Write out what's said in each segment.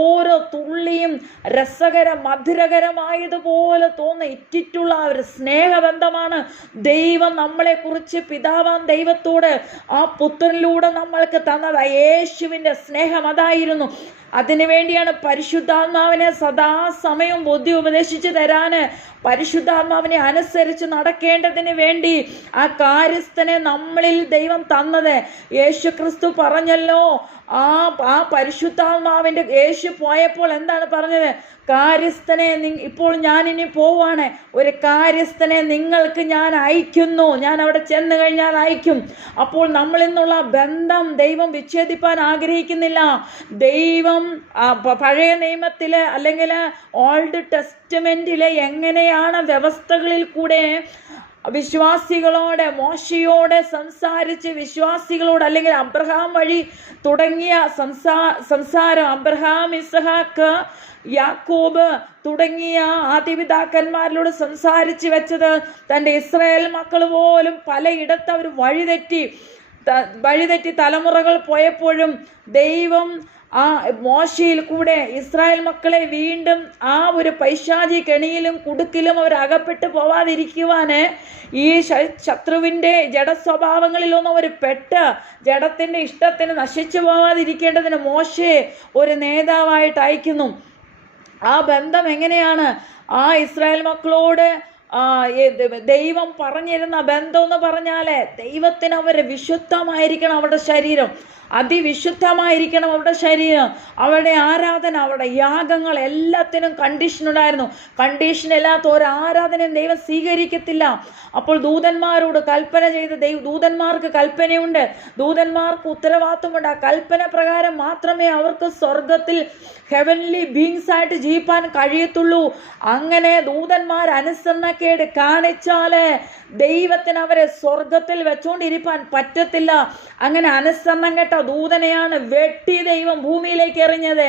ഓരോ തുള്ളിയും മധുരകരമായതുപോലെ ഇറ്റിറ്റുള്ള ഒരു സ്നേഹബന്ധമാണ് ദൈവം നമ്മളെക്കുറിച്ച് പിതാവാം ദൈവത്തോട് ആ പുത്രനിലൂടെ നമ്മൾക്ക് തന്നത്. യേശുവിൻ്റെ സ്നേഹം അതായിരുന്നു. അതിനു വേണ്ടിയാണ് പരിശുദ്ധാത്മാവിനെ സദാസമയം ബുദ്ധി ഉപദേശിച്ചു തരാന്, പരിശുദ്ധാത്മാവിനെ അനുസരിച്ച് നടക്കേണ്ടതിന് വേണ്ടി ആ കാര്യസ്ഥനെ നമ്മളിൽ ദൈവം തന്നത്. യേശു ക്രിസ്തു പറഞ്ഞല്ലോ, ആ പരിശുദ്ധാത്മാവിൻ്റെ യേശു പോയപ്പോൾ എന്താണ് പറഞ്ഞത്? കാര്യസ്ഥനെ ഇപ്പോൾ ഞാൻ ഇനി പോവാണ്, ഒരു കാര്യസ്ഥനെ നിങ്ങൾക്ക് ഞാൻ അയക്കുന്നു, ഞാൻ അവിടെ ചെന്ന് കഴിഞ്ഞാൽ അയക്കും. അപ്പോൾ നമ്മളിൽ നിന്നുള്ള ബന്ധം ദൈവം വിച്ഛേദിപ്പാൻ ആഗ്രഹിക്കുന്നില്ല. ദൈവം പഴയ നിയമത്തിലെ അല്ലെങ്കിൽ ഓൾഡ് ടെസ്റ്റമെന്റിലെ എങ്ങനെയാണ് വ്യവസ്ഥകളിൽ കൂടെ വിശ്വാസികളോട് മോശയോട് സംസാരിച്ച് വിശ്വാസികളോട് അല്ലെങ്കിൽ അബ്രഹാം വഴി തുടങ്ങിയ സംസാരം, അബ്രഹാം, ഇസ്ഹാക്ക്, യാക്കോബ് തുടങ്ങിയ ആദിപിതാക്കന്മാരിലൂടെ സംസാരിച്ച് വെച്ചത്, തൻ്റെ ഇസ്രായേൽ മക്കൾ പോലും പലയിടത്ത് അവർ വഴിതെറ്റി തലമുറകൾ പോയപ്പോഴും ദൈവം ആ മോശയിൽ കൂടെ ഇസ്രായേൽ മക്കളെ വീണ്ടും ആ ഒരു പൈശാചി കെണിയിലും കുടുക്കിലും അവർ അകപ്പെട്ടു പോവാതിരിക്കുവാന്, ഈ ശത്രുവിൻ്റെ ജഡസ്വഭാവങ്ങളിലൊന്നും അവർ ജഡത്തിൻ്റെ ഇഷ്ടത്തിന് നശിച്ചു പോവാതിരിക്കേണ്ടതിന് മോശയെ ഒരു നേതാവായിട്ട് അയക്കുന്നു. ആ ബന്ധം എങ്ങനെയാണ്? ആ ഇസ്രായേൽ മക്കളോട് ദൈവം പറഞ്ഞിരുന്ന ബന്ധം എന്ന് പറഞ്ഞാല്, ദൈവത്തിന് അവരെ വിശുദ്ധമായിരിക്കണം അവരുടെ ശരീരം, അതിവിശുദ്ധമായിരിക്കണം അവരുടെ ശരീരം, അവരുടെ ആരാധന, അവരുടെ യാഗങ്ങൾ എല്ലാത്തിനും കണ്ടീഷൻ ഉണ്ടായിരുന്നു. കണ്ടീഷൻ ഇല്ലാത്ത ഒരു ആരാധനയും ദൈവം സ്വീകരിക്കത്തില്ല. അപ്പോൾ ദൂതന്മാരോട് കൽപ്പന ചെയ്ത് ദൂതന്മാർക്ക് കൽപ്പനയുണ്ട്, ദൂതന്മാർക്ക് ഉത്തരവാദിത്വമുണ്ട്. ആ കൽപ്പന പ്രകാരം മാത്രമേ അവർക്ക് സ്വർഗത്തിൽ ഹെവൻലി ബീങ്സ് ആയിട്ട് ജീവിക്കാൻ കഴിയത്തുള്ളൂ. അങ്ങനെ ദൂതന്മാർ അനുസരണക്കേട് കാണിച്ചാല് ദൈവത്തിന് അവരെ സ്വർഗത്തിൽ വെച്ചോണ്ടിരിക്കാൻ പറ്റത്തില്ല. അങ്ങനെ അനുസരണം കേട്ട ദൂതനെയാണ് വെട്ടി ദൈവം ഭൂമിയിലേക്ക് എറിഞ്ഞത്.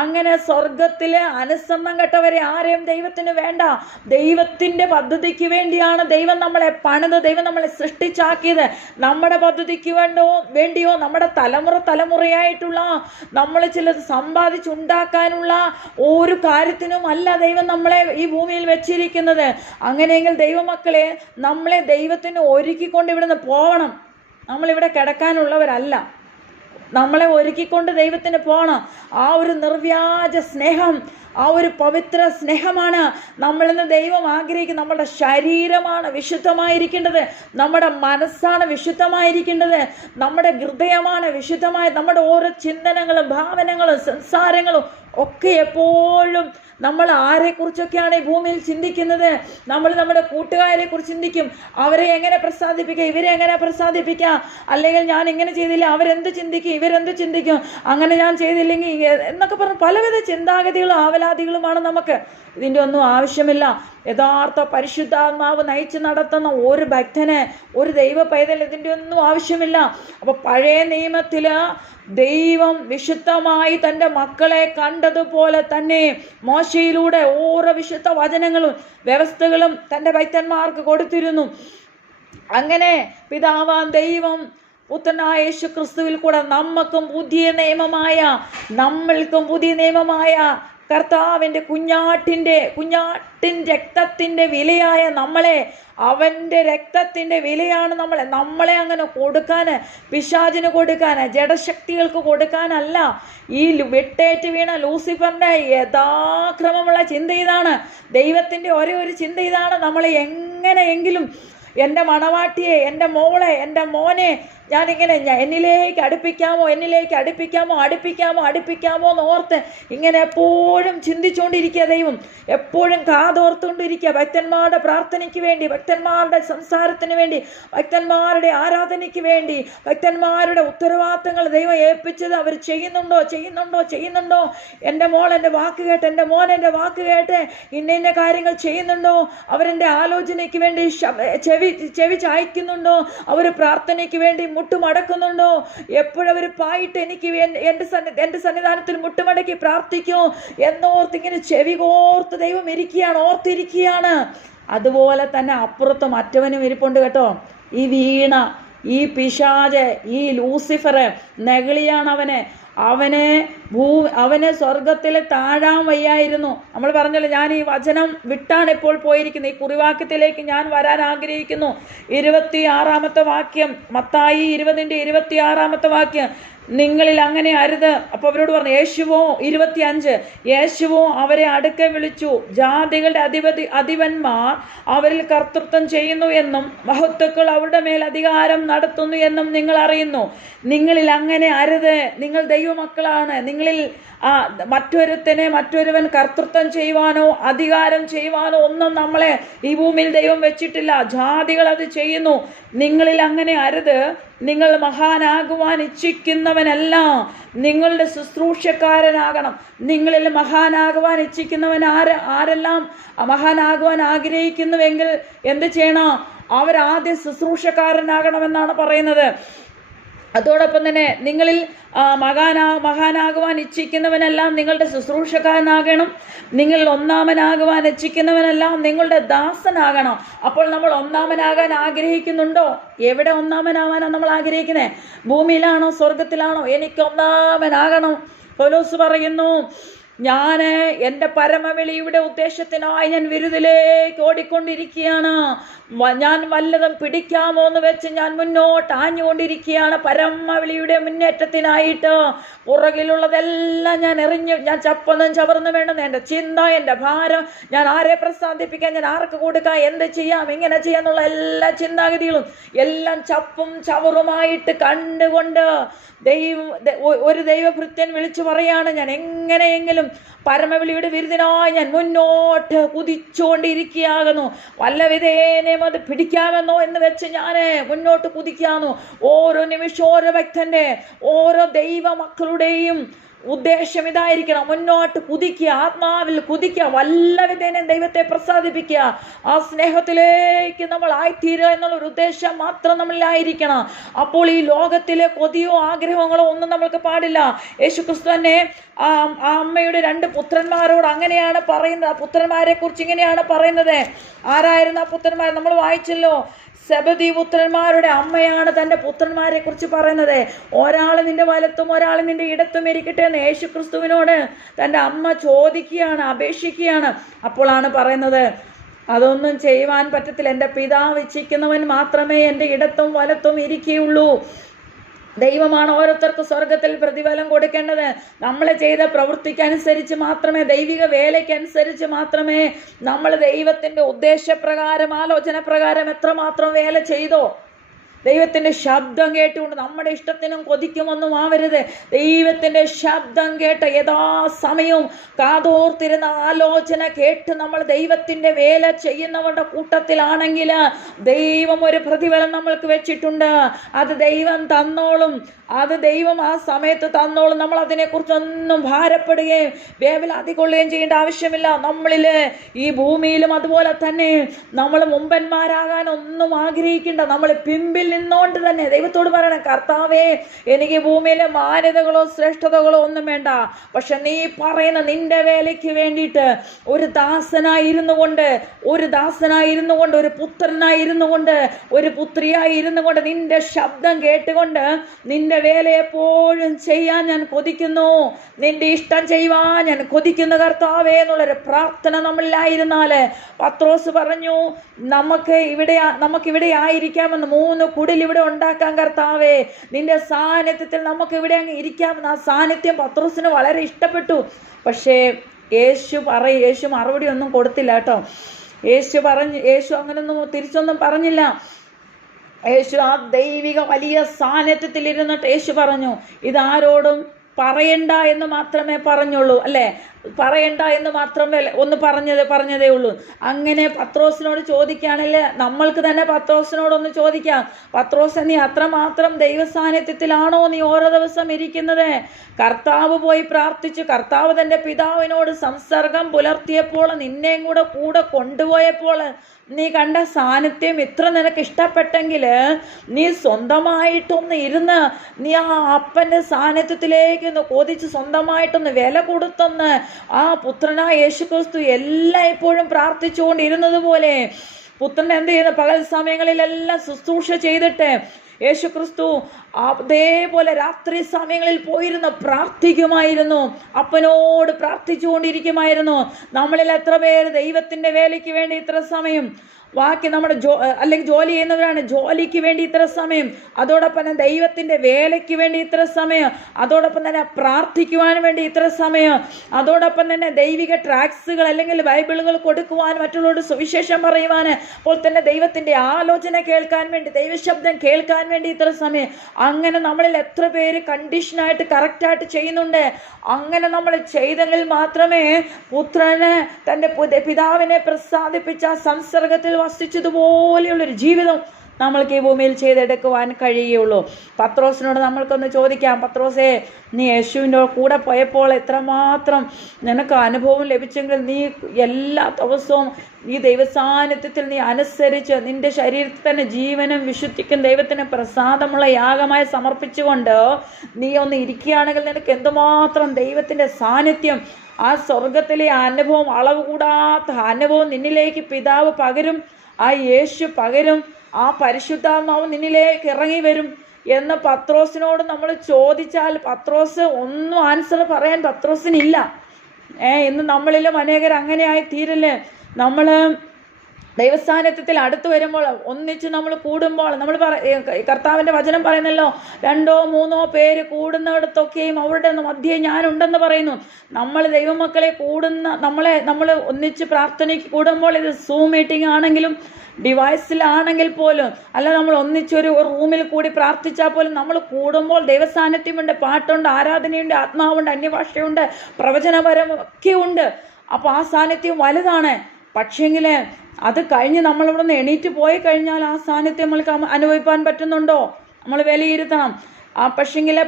അങ്ങനെ സ്വർഗത്തിലെ അനുസരണം കെട്ടവരെ ആരെയും ദൈവത്തിന് വേണ്ട. ദൈവത്തിൻ്റെ പദ്ധതിക്ക് വേണ്ടിയാണ് ദൈവം നമ്മളെ പണിത്, ദൈവം നമ്മളെ സൃഷ്ടിച്ചാക്കിയത്. നമ്മുടെ പദ്ധതിക്ക് വേണ്ടിയോ നമ്മുടെ തലമുറയായിട്ടുള്ള നമ്മൾ ചിലത് സമ്പാദിച്ചുണ്ടാക്കാനുള്ള ഒരു കാര്യത്തിനും അല്ല ദൈവം നമ്മളെ ഈ ഭൂമിയിൽ വെച്ചിരിക്കുന്നത്. അങ്ങനെയെങ്കിൽ ദൈവമക്കളെ, നമ്മളെ ദൈവത്തിന് ഒരുക്കിക്കൊണ്ട് ഇവിടുന്ന് പോകണം. നമ്മളിവിടെ കിടക്കാനുള്ളവരല്ല, നമ്മളെ ഒരുക്കിക്കൊണ്ട് ദൈവത്തിന് പോകണം. ആ ഒരു നിർവ്യാജ സ്നേഹം, ആ ഒരു പവിത്ര സ്നേഹമാണ് നമ്മളിന്ന് ദൈവം ആഗ്രഹിക്കുന്നത്. നമ്മുടെ ശരീരമാണ് വിശുദ്ധമായിരിക്കേണ്ടത്, നമ്മുടെ മനസ്സാണ് വിശുദ്ധമായിരിക്കേണ്ടത്, നമ്മുടെ ഹൃദയമാണ് വിശുദ്ധമായി, നമ്മുടെ ഓരോ ചിന്തനങ്ങളും ഭാവനകളും സംസാരങ്ങളും ഒക്കെ എപ്പോഴും നമ്മൾ ആരെക്കുറിച്ചൊക്കെയാണ് ഈ ഭൂമിയിൽ ചിന്തിക്കുന്നത്. നമ്മൾ നമ്മുടെ കൂട്ടുകാരെ കുറിച്ച് ചിന്തിക്കും, അവരെ എങ്ങനെ പ്രസാദിപ്പിക്കാം, ഇവരെ എങ്ങനെ പ്രസാദിപ്പിക്കാം, അല്ലെങ്കിൽ ഞാൻ ഇങ്ങനെ ചെയ്തില്ല അവരെന്ത് ചിന്തിക്കും, ഇവരെന്ത് ചിന്തിക്കും, അങ്ങനെ ഞാൻ ചെയ്തില്ലെങ്കിൽ എന്നൊക്കെ പറഞ്ഞ് പലവിധ ചിന്താഗതികളും ആവലാതികളുമാണ് നമുക്ക്. ഇതിൻ്റെ ഒന്നും ആവശ്യമില്ല. യഥാർത്ഥ പരിശുദ്ധാത്മാവ് നയിച്ച് നടത്തുന്ന ഒരു ഭക്തന്, ഒരു ദൈവ പൈതൽ ഇതിൻ്റെ ഒന്നും ആവശ്യമില്ല. അപ്പൊ പഴയ നിയമത്തില് ദൈവം വിശുദ്ധമായി തൻ്റെ മക്കളെ കണ്ടതുപോലെ തന്നെ മോശയിലൂടെ ഓരോ വിശുദ്ധ വചനങ്ങളും വ്യവസ്ഥകളും തൻ്റെ ഭക്തന്മാർക്ക് കൊടുത്തിരുന്നു. അങ്ങനെ പിതാവാം ദൈവം പുത്രനായ യേശു ക്രിസ്തുവിൽ കൂടെ നമ്മൾക്കും പുതിയ നിയമമായ കർത്താവിൻ്റെ കുഞ്ഞാട്ടിൻ രക്തത്തിൻ്റെ വിലയായ നമ്മളെ, അവൻ്റെ രക്തത്തിൻ്റെ വിലയാണ് നമ്മളെ അങ്ങനെ കൊടുക്കാൻ, പിശാചിന് കൊടുക്കാൻ, ജഡശക്തികൾക്ക് കൊടുക്കാനല്ല. ഈ വെട്ടേറ്റ് വീണ ലൂസിഫറിൻ്റെ യഥാക്രമമുള്ള ചിന്ത ഇതാണ്, ദൈവത്തിൻ്റെ ഒരേ ഒരു ചിന്ത ഇതാണ്, നമ്മളെ എങ്ങനെയെങ്കിലും എൻ്റെ മണവാട്ടിയെ, എൻ്റെ മോളെ, എൻ്റെ മോനെ ഞാനിങ്ങനെ എന്നിലേക്ക് അടുപ്പിക്കാമോ എന്ന് ഓർത്ത് ഇങ്ങനെ എപ്പോഴും ചിന്തിച്ചുകൊണ്ടിരിക്കുക. ദൈവം എപ്പോഴും കാതോർത്തുകൊണ്ടിരിക്കുക. ഭക്തന്മാരുടെ പ്രാർത്ഥനയ്ക്ക് വേണ്ടി, ഭക്തന്മാരുടെ സംസാരത്തിന് വേണ്ടി, ഭക്തന്മാരുടെ ആരാധനയ്ക്ക് വേണ്ടി, ഭക്തന്മാരുടെ ഉത്തരവാദിത്തങ്ങൾ ദൈവം ഏൽപ്പിച്ചത് അവർ ചെയ്യുന്നുണ്ടോ? എൻ്റെ മോൾ എൻ്റെ വാക്ക് കേട്ട്, എൻ്റെ മോൻ എൻ്റെ വാക്ക് കേട്ട് ഇന്ന കാര്യങ്ങൾ ചെയ്യുന്നുണ്ടോ? അവരെൻ്റെ ആലോചനയ്ക്ക് വേണ്ടി ചെവി ചായ്ക്കുന്നുണ്ടോ? അവർ പ്രാർത്ഥനയ്ക്ക് വേണ്ടി മുട്ടുമടക്കുന്നുണ്ടോ? എപ്പോഴവർ പായിട്ട് എനിക്ക് എൻ്റെ സന്നിധാനത്തിൽ മുട്ടുമടക്കി പ്രാർത്ഥിക്കൂ എന്നോർത്ത് ഇങ്ങനെ ചെവി കോർത്ത് ദൈവം ഓർത്തിരിക്കുകയാണ്. അതുപോലെ തന്നെ അപ്പുറത്ത് മറ്റവനും ഇരിപ്പുണ്ട് കേട്ടോ. ഈ വീണ, ഈ പിശാച്, ഈ ലൂസിഫർ, നെഗളിയാണ് അവന്. അവന് സ്വർഗത്തിൽ താഴാൻ വയ്യായിരുന്നു. നമ്മൾ പറഞ്ഞല്ലോ, ഞാൻ ഈ വചനം വിട്ടാണ് ഇപ്പോൾ പോയിരിക്കുന്നത്. ഈ കുറിവാക്യത്തിലേക്ക് ഞാൻ വരാൻ ആഗ്രഹിക്കുന്നു. 26 വാക്യം, മത്തായി 20:26 വാക്യം, നിങ്ങളിൽ അങ്ങനെ അരുത്. അപ്പൊ അവരോട് പറഞ്ഞു, 25 യേശുവോ അവരെ അടുക്കെ വിളിച്ചു, ജാതികളുടെ അധിപന്മാർ അവരിൽ കർത്തൃത്വം ചെയ്യുന്നു എന്നും മഹത്തുക്കൾ അവരുടെ മേൽ അധികാരം നടത്തുന്നു എന്നും നിങ്ങൾ അറിയുന്നു. നിങ്ങളിൽ അങ്ങനെ അരുത്. നിങ്ങൾ ദൈവമക്കളാണ്. നിങ്ങളിൽ മറ്റൊരുവൻ കർത്തൃത്വം ചെയ്യുവാനോ അധികാരം ചെയ്യുവാനോ ഒന്നും നമ്മളെ ഈ ഭൂമിയിൽ ദൈവം വെച്ചിട്ടില്ല. ജാതികൾ അത് ചെയ്യുന്നു. നിങ്ങളിൽ അങ്ങനെ അരുത്. നിങ്ങൾ മഹാനാകുവാൻ ഇച്ഛിക്കുന്നവനല്ല, നിങ്ങളുടെ ശുശ്രൂഷക്കാരനാകണം. നിങ്ങളിൽ മഹാനാകുവാൻ ഇച്ഛിക്കുന്നവൻ ആരെല്ലാം മഹാനാകുവാൻ ആഗ്രഹിക്കുന്നുവെങ്കിൽ എന്ത് ചെയ്യണം? അവരാദ്യം ശുശ്രൂഷക്കാരനാകണമെന്നാണ് പറയുന്നത്. അതോടൊപ്പം തന്നെ നിങ്ങളിൽ മഹാനാകുവാൻ ഇച്ഛിക്കുന്നവനെല്ലാം നിങ്ങളുടെ ശുശ്രൂഷക്കാരനാകണം. നിങ്ങൾ ഒന്നാമനാകുവാൻ ഇച്ഛിക്കുന്നവനെല്ലാം നിങ്ങളുടെ ദാസനാകണം. അപ്പോൾ നമ്മൾ ഒന്നാമനാകാൻ ആഗ്രഹിക്കുന്നുണ്ടോ? എവിടെ ഒന്നാമനാവാനാണ് നമ്മൾ ആഗ്രഹിക്കുന്നത്? ഭൂമിയിലാണോ സ്വർഗത്തിലാണോ? എനിക്ക് ഒന്നാമനാകണം. പൗലോസ് പറയുന്നു, ഞാൻ എൻ്റെ പരമവിളിയുടെ ഉദ്ദേശത്തിനായി ഞാൻ വിരുദിലേക്ക് ഓടിക്കൊണ്ടിരിക്കുകയാണ്. ഞാൻ വല്ലതും പിടിക്കാമോ എന്ന് വെച്ച് ഞാൻ മുന്നോട്ട് ആഞ്ഞുകൊണ്ടിരിക്കുകയാണ്. പരമവിളിയുടെ മുന്നേറ്റത്തിനായിട്ട് പുറകിലുള്ളതെല്ലാം ഞാൻ എറിഞ്ഞു, ഞാൻ ചപ്പൊന്നും ചവർന്നു വേണ്ടെന്ന് എൻ്റെ ചിന്ത, എൻ്റെ ഭാരം, ഞാൻ ആരെ പ്രസാദിപ്പിക്കാൻ, ഞാൻ ആർക്ക് കൊടുക്കാം, എന്ത് ചെയ്യാം, എങ്ങനെ ചെയ്യാന്നുള്ള എല്ലാ ചിന്താഗതികളും എല്ലാം ചപ്പും ചവറുമായിട്ട് കണ്ടുകൊണ്ട് ഒരു ദൈവഭൃത്യൻ വിളിച്ചു പറയാണ്, ഞാൻ എങ്ങനെയെങ്കിലും പരമവിളിയുടെ വിരുദിനായി ഞാൻ മുന്നോട്ട് കുതിച്ചുകൊണ്ടിരിക്കുകയാകുന്നു. വല്ല വിധേനയും അത് പിടിക്കാമെന്നോ എന്ന് വെച്ച് ഞാൻ മുന്നോട്ട് കുതിക്കാന്നു. ഓരോ നിമിഷം ഓരോ ഭക്തന്റെ, ഓരോ ദൈവ മക്കളുടെയും ഉദ്ദേശം ഇതായിരിക്കണം. മുന്നോട്ട് കുതിക്കുക, ആത്മാവിൽ കുതിക്കുക, വല്ല വിധേനയും ദൈവത്തെ പ്രസാദിപ്പിക്കുക. ആ സ്നേഹത്തിലേക്ക് നമ്മൾ ആയിത്തീരുക എന്നുള്ളൊരു ഉദ്ദേശം മാത്രം നമ്മളിലായിരിക്കണം. അപ്പോൾ ഈ ലോകത്തിലെ കൊതിയോ ആഗ്രഹങ്ങളോ ഒന്നും നമ്മൾക്ക് പാടില്ല. യേശുക്രിസ്തു തന്നെ ആ അമ്മയുടെ 2 പുത്രന്മാരോട് അങ്ങനെയാണ് പറയുന്നത്. ആ പുത്രന്മാരെ കുറിച്ച് ഇങ്ങനെയാണ് പറയുന്നത്. ആരായിരുന്നു ആ പുത്രന്മാർ? നമ്മൾ വായിച്ചല്ലോ. സെബദി പുത്രന്മാരുടെ അമ്മയാണ് തൻ്റെ പുത്രന്മാരെ കുറിച്ച് പറയുന്നത്. ഒരാൾ നിന്റെ വലത്തും ഒരാൾ നിന്റെ ഇടത്തും ഇരിക്കട്ടെ എന്ന് യേശുക്രിസ്തുവിനോട് തൻ്റെ അമ്മ ചോദിക്കുകയാണ്, അപേക്ഷിക്കുകയാണ്. അപ്പോഴാണ് പറയുന്നത്, അതൊന്നും ചെയ്യുവാൻ പറ്റത്തില്ല. എൻ്റെ പിതാവ് ഇച്ഛിക്കുന്നവൻ മാത്രമേ എൻ്റെ ഇടത്തും വലത്തും ഇരിക്കുകയുള്ളൂ. ദൈവമാണ് ഓരോരുത്തർക്കും സ്വർഗത്തിൽ പ്രതിഫലം കൊടുക്കേണ്ടത്. നമ്മൾ ചെയ്ത പ്രവൃത്തിക്കനുസരിച്ച് മാത്രമേ, ദൈവിക വേലയ്ക്കനുസരിച്ച് മാത്രമേ നമ്മൾ ദൈവത്തിൻ്റെ ഉദ്ദേശപ്രകാരം, ആലോചന പ്രകാരം എത്രമാത്രം വേല ചെയ്തോ. ദൈവത്തിൻ്റെ ശബ്ദം കേട്ടുകൊണ്ട് നമ്മുടെ ഇഷ്ടത്തിനും കൊതിക്കുമൊന്നും ആവരുത്. ദൈവത്തിൻ്റെ ശബ്ദം കേട്ട് യഥാസമയവും കാതോർത്തിരുന്ന ആലോചന കേട്ട് നമ്മൾ ദൈവത്തിൻ്റെ വേല ചെയ്യുന്നവരുടെ കൂട്ടത്തിലാണെങ്കിൽ ദൈവം ഒരു പ്രതിഫലം നമ്മൾക്ക് വെച്ചിട്ടുണ്ട്. അത് ദൈവം തന്നോളും. അത് ദൈവം ആ സമയത്ത് തന്നോളും. നമ്മൾ അതിനെക്കുറിച്ചൊന്നും ഭാരപ്പെടുകയും വേവലാതികൊള്ളുകയും ചെയ്യേണ്ട ആവശ്യമില്ല. നമ്മളിൽ ഈ ഭൂമിയിലും അതുപോലെ തന്നെ നമ്മൾ മുമ്പന്മാരാകാൻ ഒന്നും ആഗ്രഹിക്കേണ്ട. നമ്മൾ പിമ്പിൽ നിന്നോണ്ട് തന്നെ ദൈവത്തോട് പറയണം, കർത്താവേ, എനിക്ക് ഭൂമിയിലെ മാന്യതകളോ ശ്രേഷ്ഠതകളോ ഒന്നും വേണ്ട. പക്ഷെ നീ പറയുന്ന നിന്റെ വേലയ്ക്ക് വേണ്ടിയിട്ട് ഒരു ദാസനായിരുന്നു കൊണ്ട്, ഒരു പുത്രനായിരുന്നു കൊണ്ട്, ഒരു പുത്രിയായിരുന്നു കൊണ്ട്, നിന്റെ ശബ്ദം കേട്ടുകൊണ്ട് നിന്റെ വേല എപ്പോഴും ചെയ്യാൻ ഞാൻ കൊതിക്കുന്നു, നിന്റെ ഇഷ്ടം ചെയ്യുവാൻ ഞാൻ കൊതിക്കുന്നു കർത്താവേ എന്നുള്ളൊരു പ്രാർത്ഥന നമ്മളിലായിരുന്നാല്. പത്രോസ് പറഞ്ഞു, നമുക്കിവിടെ ആയിരിക്കാമെന്ന്, 3 കുടിൽ ഇവിടെ ഉണ്ടാക്കാം കർത്താവേ, നിന്റെ സാന്നിധ്യത്തിൽ നമുക്ക് ഇവിടെ അങ്ങ് ഇരിക്കാമെന്ന്. ആ സാന്നിധ്യം പത്രോസിന് വളരെ ഇഷ്ടപ്പെട്ടു. പക്ഷേ യേശു മറുപടി ഒന്നും കൊടുത്തില്ല കേട്ടോ. യേശു അങ്ങനൊന്നും തിരിച്ചൊന്നും പറഞ്ഞില്ല. യേശു ആ ദൈവിക വലിയ സാന്നിധ്യത്തിൽ ഇരുന്നിട്ട് യേശു പറഞ്ഞു, ഇതാരോടും പറയണ്ട എന്ന് മാത്രമേ പറഞ്ഞുള്ളൂ, അല്ലേ? പറയണ്ട എന്ന് മാത്രമേ ഒന്ന് പറഞ്ഞതേ ഉള്ളൂ. അങ്ങനെ പത്രോസിനോട് ചോദിക്കുകയാണെങ്കിൽ നമ്മൾക്ക് തന്നെ പത്രോസിനോടൊന്ന് ചോദിക്കാം, പത്രോസ്, നീ അത്രമാത്രം ദൈവസാന്നിധ്യത്തിലാണോ നീ ഓരോ ദിവസം ഇരിക്കുന്നത്? കർത്താവ് പോയി പ്രാർത്ഥിച്ചു, കർത്താവ് തൻ്റെ പിതാവിനോട് സംസർഗം പുലർത്തിയപ്പോൾ, നിന്നെയും കൂടെ കൊണ്ടുപോയപ്പോൾ നീ കണ്ട സാന്നിധ്യം ഇത്ര നിനക്ക് ഇഷ്ടപ്പെട്ടെങ്കിൽ നീ സ്വന്തമായിട്ടൊന്ന് ഇരുന്ന് നീ ആ അപ്പൻ്റെ സാന്നിധ്യത്തിലേക്ക് ഒന്ന് കൊതിച്ച് സ്വന്തമായിട്ടൊന്ന് വില കൊടുത്തൊന്ന് ആ പുത്രനായ യേശുക്രിസ്തു എല്ലാം ഇപ്പോഴും പ്രാർത്ഥിച്ചുകൊണ്ടിരുന്നത് പോലെ പുത്രൻ എന്ത് ചെയ്യുന്നു? പകൽ സമയങ്ങളിലെല്ലാം ശുശ്രൂഷ ചെയ്തിട്ട് യേശു ക്രിസ്തു അതേപോലെ രാത്രി സമയങ്ങളിൽ പോയിരുന്ന് പ്രാർത്ഥിക്കുമായിരുന്നു, അപ്പനോട് പ്രാർത്ഥിച്ചുകൊണ്ടിരിക്കുമായിരുന്നു. നമ്മളിൽ എത്ര പേര് ദൈവത്തിൻ്റെ വേലയ്ക്ക് വേണ്ടി ഇത്ര സമയം, ബാക്കി നമ്മുടെ അല്ലെങ്കിൽ ജോലി ചെയ്യുന്നവരാണ്, ജോലിക്ക് വേണ്ടി ഇത്ര സമയം, അതോടൊപ്പം തന്നെ ദൈവത്തിൻ്റെ വേലയ്ക്ക് വേണ്ടി ഇത്ര സമയം, അതോടൊപ്പം തന്നെ പ്രാർത്ഥിക്കുവാൻ വേണ്ടി ഇത്ര സമയം, അതോടൊപ്പം തന്നെ ദൈവിക ട്രാക്സുകൾ അല്ലെങ്കിൽ ബൈബിളുകൾ കൊടുക്കുവാൻ, മറ്റുള്ളവരോട് സുവിശേഷം പറയുവാൻ, അപ്പോൾ തന്നെ ദൈവത്തിൻ്റെ ആലോചന കേൾക്കാൻ വേണ്ടി, ദൈവശബ്ദം കേൾക്കാൻ വേണ്ടി ഇത്ര സമയം. അങ്ങനെ നമ്മളിൽ എത്ര പേര് കണ്ടീഷനായിട്ട് കറക്റ്റായിട്ട് ചെയ്യുന്നുണ്ട്? അങ്ങനെ നമ്മൾ ചെയ്തെങ്കിൽ മാത്രമേ പുത്രന് തൻ്റെ പിതാവിനെ പ്രസാദിപ്പിച്ച സംസർഗത്തിൽ വസിച്ചതുപോലെയുള്ളൊരു ജീവിതം നമ്മൾക്ക് ഈ ഭൂമിയിൽ ചെയ്തെടുക്കുവാൻ കഴിയുള്ളൂ. പത്രോസിനോട് നമ്മൾക്കൊന്ന് ചോദിക്കാം, പത്രോസേ, നീ യേശുവിൻ്റെ കൂടെ പോയപ്പോൾ എത്രമാത്രം നിനക്ക് അനുഭവം ലഭിച്ചെങ്കിൽ നീ എല്ലാ ദിവസവും ഈ ദൈവസാന്നിധ്യത്തിൽ നീ അനുസരിച്ച് നിന്റെ ശരീരത്തിൽ തന്നെ ജീവനും വിശുദ്ധിക്കും ദൈവത്തിന് പ്രസാദമുള്ള യാഗമായി സമർപ്പിച്ചുകൊണ്ട് നീ ഒന്ന് ഇരിക്കുകയാണെങ്കിൽ നിനക്ക് എന്തുമാത്രം ദൈവത്തിൻ്റെ സാന്നിധ്യം, ആ സ്വർഗത്തിലെ അനുഭവം, അളവ് കൂടാത്ത അനുഭവം നിന്നിലേക്ക് പിതാവ് പകരും, ആ യേശു പകരും, ആ പരിശുദ്ധാത്മാവ് നിന്നിലേക്ക് ഇറങ്ങി വരും എന്ന് പത്രോസിനോട് നമ്മൾ ചോദിച്ചാൽ പത്രോസ് ഒന്നും ആൻസർ പറയാൻ പത്രോസിനില്ല. ഇന്ന് നമ്മളിലും അനേകർ അങ്ങനെയായി തീരല്ലേ? നമ്മൾ ദൈവസാന്നിധ്യത്തിൽ അടുത്ത് വരുമ്പോൾ, ഒന്നിച്ച് നമ്മൾ കൂടുമ്പോൾ, നമ്മൾ കർത്താവിൻ്റെ വചനം പറയുന്നല്ലോ, 2 or 3 പേര് കൂടുന്നിടത്തൊക്കെയും അവരുടെ മധ്യേ ഞാനുണ്ടെന്ന് പറയുന്നു. നമ്മൾ ദൈവമക്കളെ നമ്മൾ ഒന്നിച്ച് പ്രാർത്ഥനയ്ക്ക് കൂടുമ്പോൾ, ഇത് സൂം മീറ്റിംഗ് ആണെങ്കിലും ഡിവൈസിലാണെങ്കിൽ പോലും, അല്ല നമ്മൾ ഒന്നിച്ചൊരു റൂമിൽ കൂടി പ്രാർത്ഥിച്ചാൽ പോലും, നമ്മൾ കൂടുമ്പോൾ ദൈവസാന്നിധ്യമുണ്ട്, പാട്ടുണ്ട്, ആരാധനയുണ്ട്, ആത്മാവുണ്ട്, അന്യഭാഷയുണ്ട്, പ്രവചനപരമൊക്കെ ഉണ്ട്. അപ്പോൾ ആ സാന്നിധ്യം വലുതാണ്. പക്ഷേങ്കിൽ അത് കഴിഞ്ഞ് നമ്മളിവിടെ നിന്ന് എണീറ്റ് പോയി കഴിഞ്ഞാൽ ആ സാന്നിധ്യം നമ്മൾക്ക് അനുഭവിക്കാൻ പറ്റുന്നുണ്ടോ? നമ്മൾ വിലയിരുത്തണം. പക്ഷേങ്കിൽ